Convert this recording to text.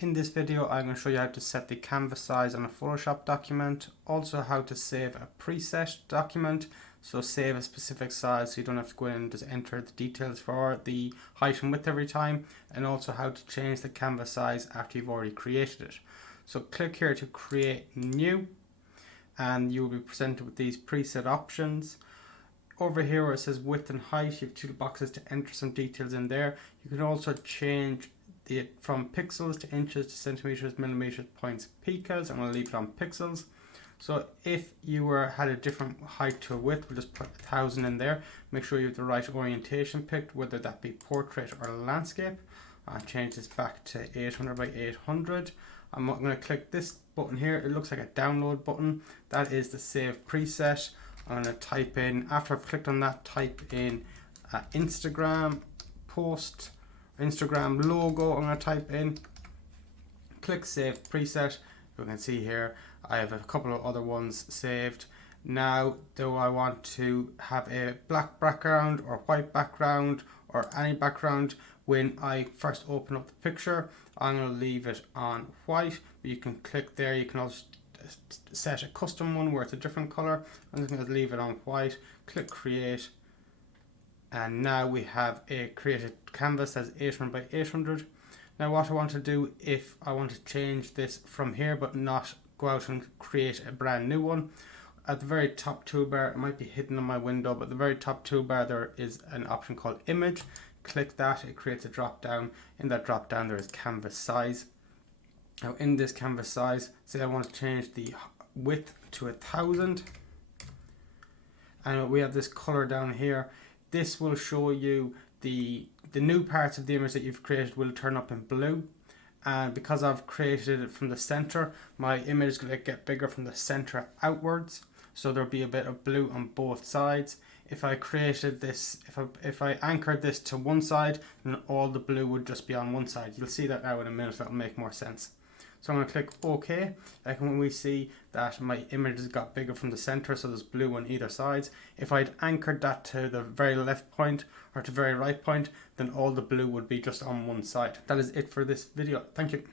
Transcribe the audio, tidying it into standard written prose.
In this video, I'm going to show you how to set the canvas size on a Photoshop document, also how to save a preset document, so save a specific size so you don't have to go in and just enter the details for the height and width every time, and also how to change the canvas size after you've already created it. So click here to create new, and you'll be presented with these preset options. Over here where it says width and height, you have two boxes to enter some details in there. You can also change it from pixels to inches to centimeters, millimeters, points, picas. I'm going to leave it on pixels. So if you had a different height to a width, we'll just put 1000 in there. Make sure you have the right orientation picked, whether that be portrait or landscape. I'll change this back to 800 by 800. I'm going to click this button here. It looks like a download button. That is the save preset. I'm going to type in, after I've clicked on that, type in Instagram post, Instagram logo. I'm going to type in, click save preset. You can see here I have a couple of other ones saved. Now, do I want to have a black background or white background or any background? When I first open up the picture, I'm going to leave it on white, but you can click there. You can also set a custom one where it's a different color. I'm just going to leave it on white, click create, and now we have a created canvas that's 800 by 800. Now what I want to do, if I want to change this from here but not go out and create a brand new one, at the very top toolbar, it might be hidden on my window, but the very top toolbar there is an option called image. Click that, it creates a drop down. In that drop down there is canvas size. Now in this canvas size, say I want to change the width to 1000, and we have this color down here. This will show you the new parts of the image that you've created will turn up in blue, and because I've created it from the center, my image is going to get bigger from the center outwards, so there'll be a bit of blue on both sides. If I created this, if I anchored this to one side, then all the blue would just be on one side. You'll see that now in a minute. That'll make more sense. So I'm going to click OK. Like when we see that my image has got bigger from the center, so there's blue on either side. If I'd anchored that to the very left point or to the very right point, then all the blue would be just on one side. That is it for this video. Thank you.